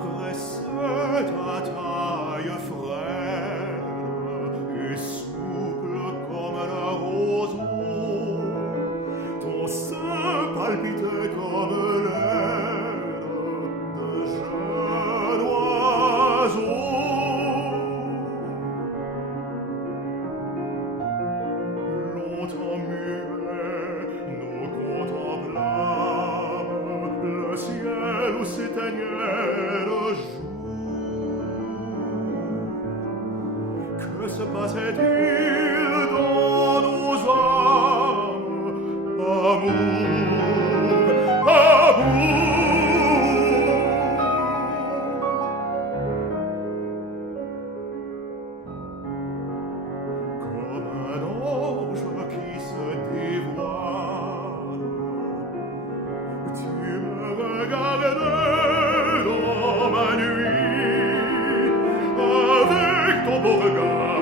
presse ta taille frêle et souple comme un roseau, ton sein palpitait comme l'aile de jeune oiseau. Longtemps muets, nous contemplâmes le ciel où s'éteignait le jour. Que se passait-il dans nos âmes? Amour, amour. Comme un ange qui se dévoile, tu me regardais dans ma nuit avec ton beau regard.